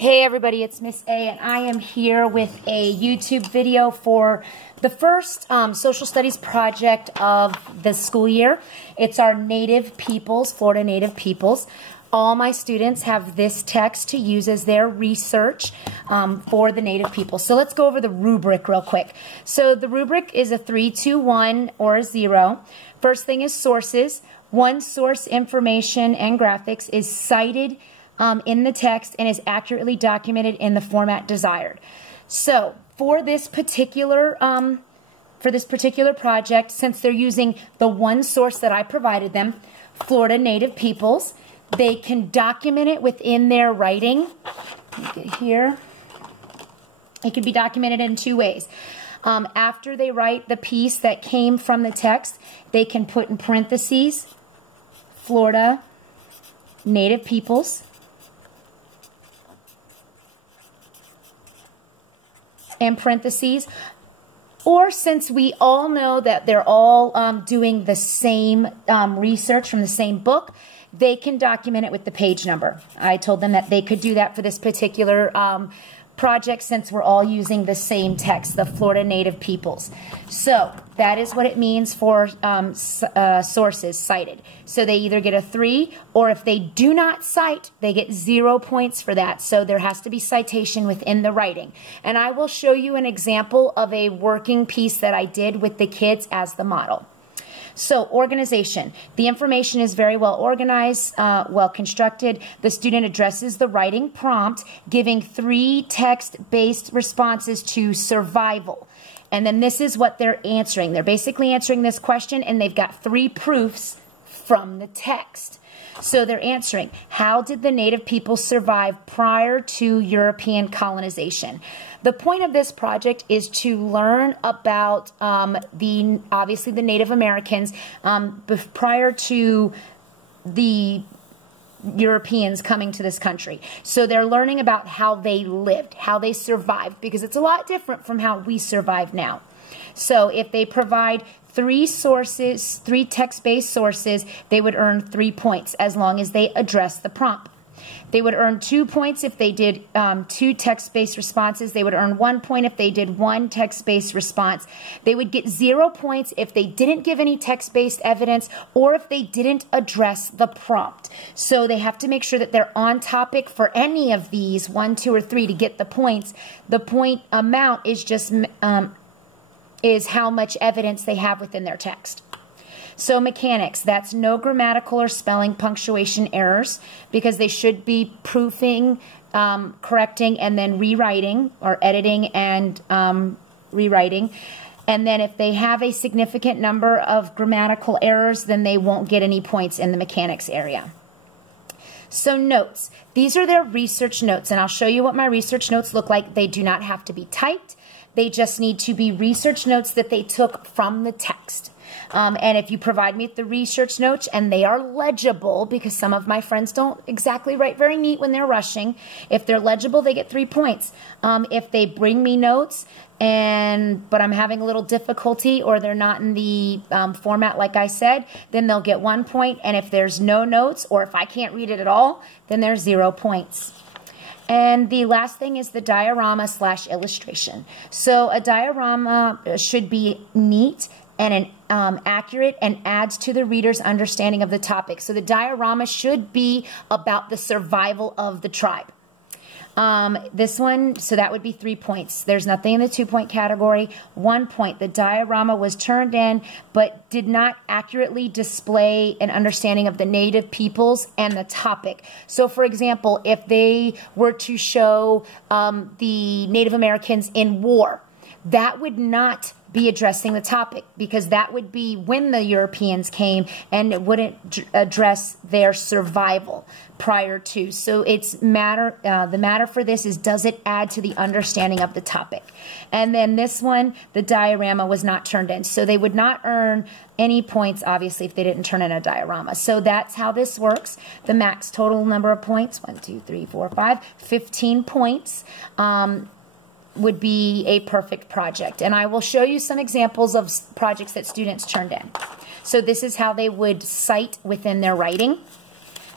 Hey everybody, it's Miss A, and I am here with a YouTube video for the first social studies project of the school year. It's our Native Peoples, Florida Native Peoples. All my students have this text to use as their research for the Native people. So let's go over the rubric real quick. So the rubric is a 3, 2, 1, or a 0. First thing is sources. One source information and graphics is cited in the text and is accurately documented in the format desired. So for this particular project, since they're using the one source that I provided them, Florida Native Peoples, they can document it within their writing. Let me get here. It can be documented in two ways. After they write the piece that came from the text, they can put in parentheses, Florida Native Peoples, in parentheses, or since we all know that they're all doing the same research from the same book, they can document it with the page number. I told them that they could do that for this particular project since we're all using the same text, the Florida Native Peoples. So that is what it means for sources cited. So they either get a 3, or if they do not cite, they get 0 points for that. So there has to be citation within the writing. And I will show you an example of a working piece that I did with the kids as the model. So organization. The information is very well organized, well constructed. The student addresses the writing prompt, giving 3 text-based responses to survival. And then this is what they're answering. They're basically answering this question, and they've got 3 proofs from the text. So they're answering, how did the Native people survive prior to European colonization? The point of this project is to learn about obviously the Native Americans prior to the Europeans coming to this country. So they're learning about how they lived, how they survived, because it's a lot different from how we survive now. So if they provide 3 sources, 3 text-based sources, they would earn 3 points as long as they address the prompt. They would earn 2 points if they did 2 text-based responses. They would earn 1 point if they did 1 text-based response. They would get 0 points if they didn't give any text-based evidence or if they didn't address the prompt. So they have to make sure that they're on topic for any of these, 1, 2, or 3, to get the points. The point amount is just is how much evidence they have within their text. So mechanics, that's no grammatical or spelling punctuation errors, because they should be proofing, correcting, and then rewriting, or editing and rewriting. And then if they have a significant number of grammatical errors, then they won't get any points in the mechanics area. So notes, these are their research notes, and I'll show you what my research notes look like. They do not have to be typed. They just need to be research notes that they took from the text. And if you provide me with the research notes and they are legible, because some of my friends don't exactly write very neat when they're rushing, if they're legible, they get 3 points. If they bring me notes but I'm having a little difficulty, or they're not in the format like I said, then they'll get 1 point. And if there's no notes, or if I can't read it at all, then there's 0 points. And the last thing is the diorama / illustration. So a diorama should be neat and accurate and adds to the reader's understanding of the topic. So the diorama should be about the survival of the tribe. This one, so that would be 3 points. There's nothing in the 2-point category. 1 point. The diorama was turned in but did not accurately display an understanding of the Native peoples and the topic. So for example, if they were to show the Native Americans in war, that would not be addressing the topic, because that would be when the Europeans came, and it wouldn't address their survival prior to. So it's the matter for this is, does it add to the understanding of the topic? And then this one, the diorama was not turned in, so they would not earn any points, obviously, if they didn't turn in a diorama. So that's how this works. The max total number of points, 1, 2, 3, 4, 5, 15 points. Would be a perfect project. And I will show you some examples of projects that students turned in. So this is how they would cite within their writing.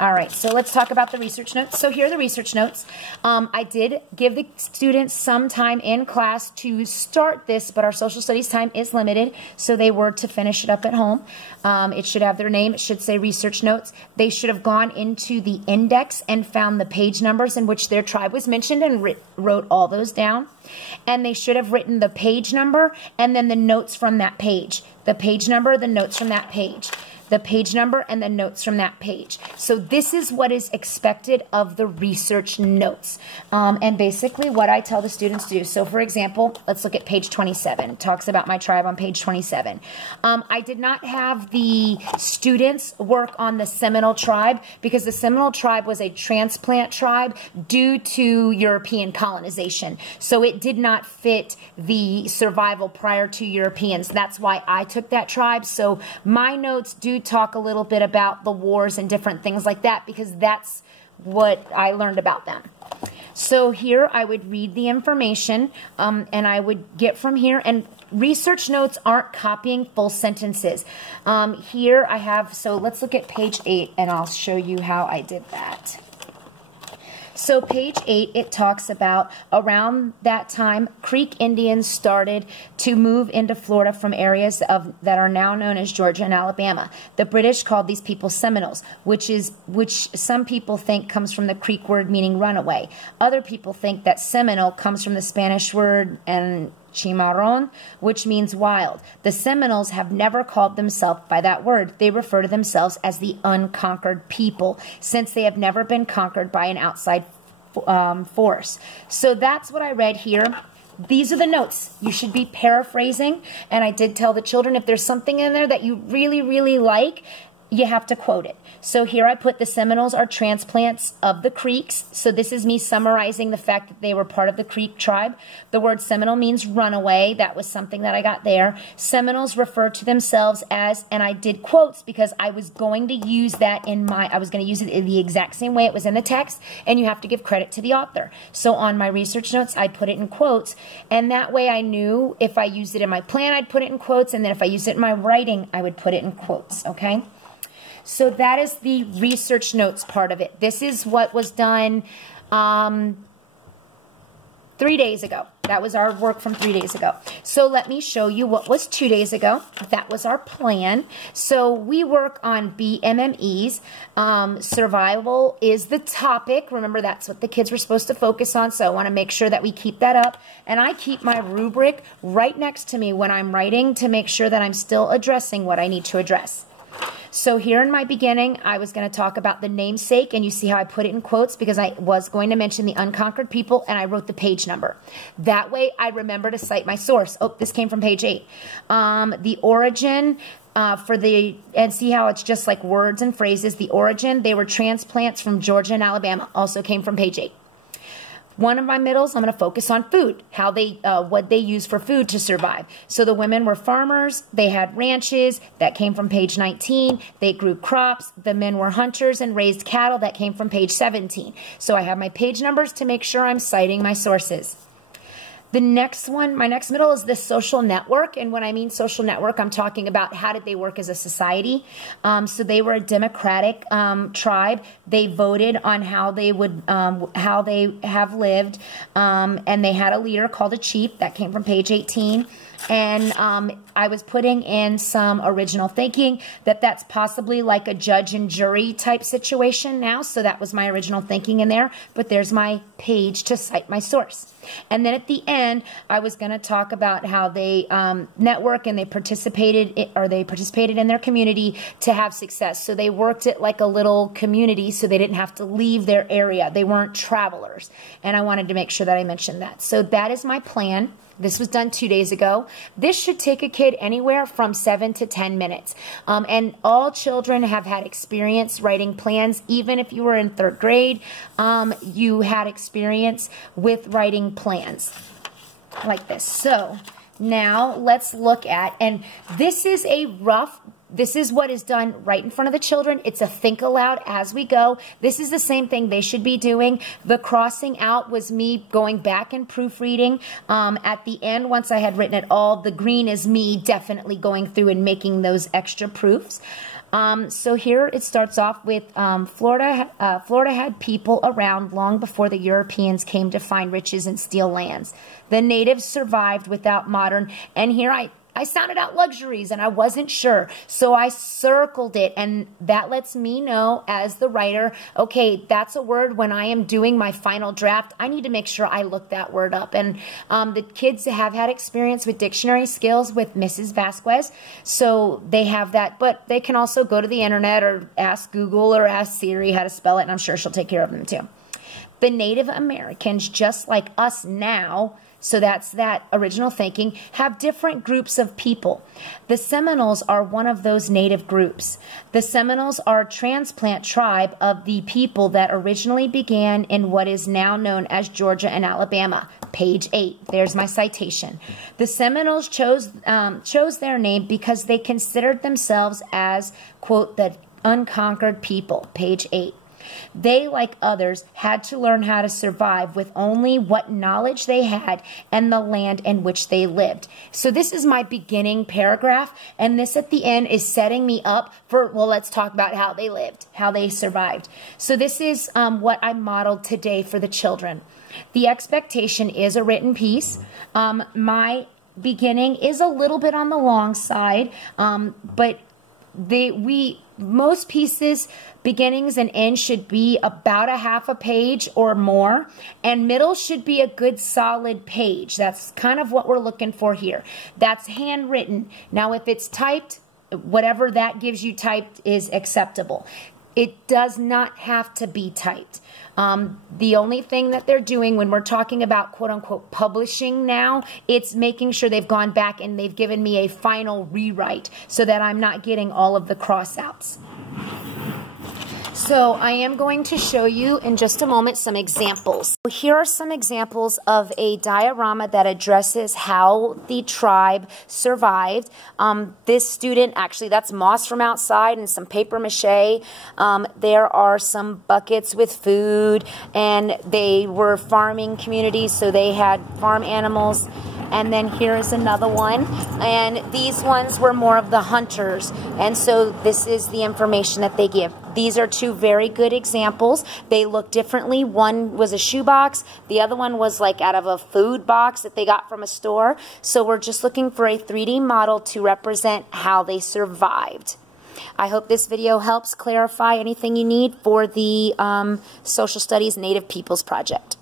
All right, so let's talk about the research notes. So here are the research notes. I did give the students some time in class to start this, but our social studies time is limited, so they were to finish it up at home. It should have their name. It should say research notes. They should have gone into the index and found the page numbers in which their tribe was mentioned and wrote all those down. And they should have written the page number and then the notes from that page. The page number, the notes from that page. The page number and the notes from that page. So this is what is expected of the research notes. And basically what I tell the students to do. So for example, let's look at page 27. It talks about my tribe on page 27. I did not have the students work on the Seminole Tribe because the Seminole Tribe was a transplant tribe due to European colonization. So it did not fit the survival prior to Europeans. That's why I took that tribe. So my notes do talk a little bit about the wars and different things like that because that's what I learned about them. So here I would read the information and I would get from here, and research notes aren't copying full sentences. Here I have, so let's look at page 8 and I'll show you how I did that. So page 8, it talks about around that time, Creek Indians started to move into Florida from areas that are now known as Georgia and Alabama. The British called these people Seminoles, which some people think comes from the Creek word meaning runaway. Other people think that Seminole comes from the Spanish word and Chimarron, which means wild. The Seminoles have never called themselves by that word. They refer to themselves as the unconquered people, since they have never been conquered by an outside force. So that's what I read here. These are the notes. You should be paraphrasing, and I did tell the children if there's something in there that you really, really like, you have to quote it. So here I put the Seminoles are transplants of the Creeks. So this is me summarizing the fact that they were part of the Creek tribe. The word Seminole means runaway. That was something that I got there. Seminoles refer to themselves as, and I did quotes because I was going to use that I was going to use it in the exact same way it was in the text, and you have to give credit to the author. So on my research notes, I put it in quotes, and that way I knew if I used it in my plan, I'd put it in quotes, and then if I used it in my writing, I would put it in quotes, okay? So that is the research notes part of it. This is what was done 3 days ago. That was our work from 3 days ago. So let me show you what was 2 days ago. That was our plan. So we work on BMMEs. Survival is the topic. Remember, that's what the kids were supposed to focus on. So I want to make sure that we keep that up. And I keep my rubric right next to me when I'm writing to make sure that I'm still addressing what I need to address. So here in my beginning, I was going to talk about the namesake, and you see how I put it in quotes because I was going to mention the unconquered people, and I wrote the page number. That way, I remember to cite my source. Oh, this came from page 8. The origin, and see how it's just like words and phrases. The origin, they were transplants from Georgia and Alabama, also came from page 8. One of my middles, I'm going to focus on food, how what they use for food to survive. So the women were farmers, they had ranches, that came from page 19. They grew crops, the men were hunters and raised cattle, that came from page 17. So I have my page numbers to make sure I'm citing my sources. The next one, my next middle is the social network. And when I mean social network, I'm talking about how did they work as a society. So they were a democratic tribe. They voted on how they would, how they have lived. And they had a leader called a chief. That came from page 18. And I was putting in some original thinking that's possibly like a judge and jury type situation now. So that was my original thinking in there. But there's my page to cite my source. And then at the end, I was going to talk about how they network and they participated in their community to have success. So they worked it like a little community so they didn't have to leave their area. They weren't travelers. And I wanted to make sure that I mentioned that. So that is my plan. This was done 2 days ago. This should take a kid anywhere from 7 to 10 minutes. And all children have had experience writing plans. Even if you were in 3rd grade, you had experience with writing plans like this. So now let's look at, and this is this is what is done right in front of the children. It's a think aloud as we go. This is the same thing they should be doing. The crossing out was me going back and proofreading. At the end, once I had written it all, the green is me definitely going through and making those extra proofs. So here it starts off with Florida had people around long before the Europeans came to find riches and steal lands. The natives survived without modern, and here I sounded out luxuries and I wasn't sure. So I circled it, and that lets me know as the writer, okay, that's a word when I am doing my final draft. I need to make sure I look that word up. And the kids have had experience with dictionary skills with Mrs. Vasquez. So they have that, but they can also go to the internet or ask Google or ask Siri how to spell it, and I'm sure she'll take care of them too. The Native Americans, just like us now, so that's that original thinking, have different groups of people. The Seminoles are one of those native groups. The Seminoles are a transplant tribe of the people that originally began in what is now known as Georgia and Alabama. Page 8. There's my citation. The Seminoles chose their name because they considered themselves as, quote, the unconquered people. Page 8. They, like others, had to learn how to survive with only what knowledge they had and the land in which they lived. So this is my beginning paragraph, and this at the end is setting me up for, well, let's talk about how they lived, how they survived. So this is what I modeled today for the children. The expectation is a written piece. My beginning is a little bit on the long side, but most pieces, beginnings and ends, should be about a half a page or more, and middle should be a good solid page. That's kind of what we're looking for here. That's handwritten. Now, if it's typed, whatever that gives you typed is acceptable. It does not have to be typed. The only thing that they're doing when we're talking about quote-unquote publishing now, it's making sure they've gone back and they've given me a final rewrite so that I'm not getting all of the cross-outs. So I am going to show you in just a moment some examples. Here are some examples of a diorama that addresses how the tribe survived. This student, actually that's moss from outside and some paper mache. There are some buckets with food, and they were farming communities, so they had farm animals. And then here is another one, and these ones were more of the hunters, and so this is the information that they give. These are two very good examples. They look differently. One was a shoebox, the other one was like out of a food box that they got from a store. So we're just looking for a 3D model to represent how they survived. I hope this video helps clarify anything you need for the Social Studies Native Peoples project.